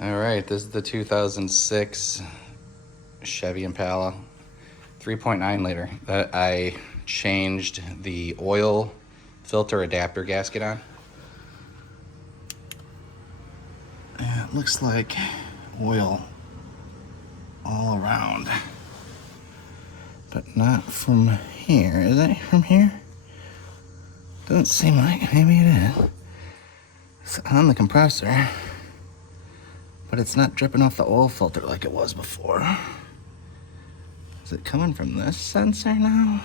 All right, this is the 2006 Chevy Impala 3.9 liter that I changed the oil filter adapter gasket on. It looks like oil all around, but not from here. Is it from here? Doesn't seem like. Maybe it is. It's on the compressor, but it's not dripping off the oil filter like it was before. Is it coming from this sensor now?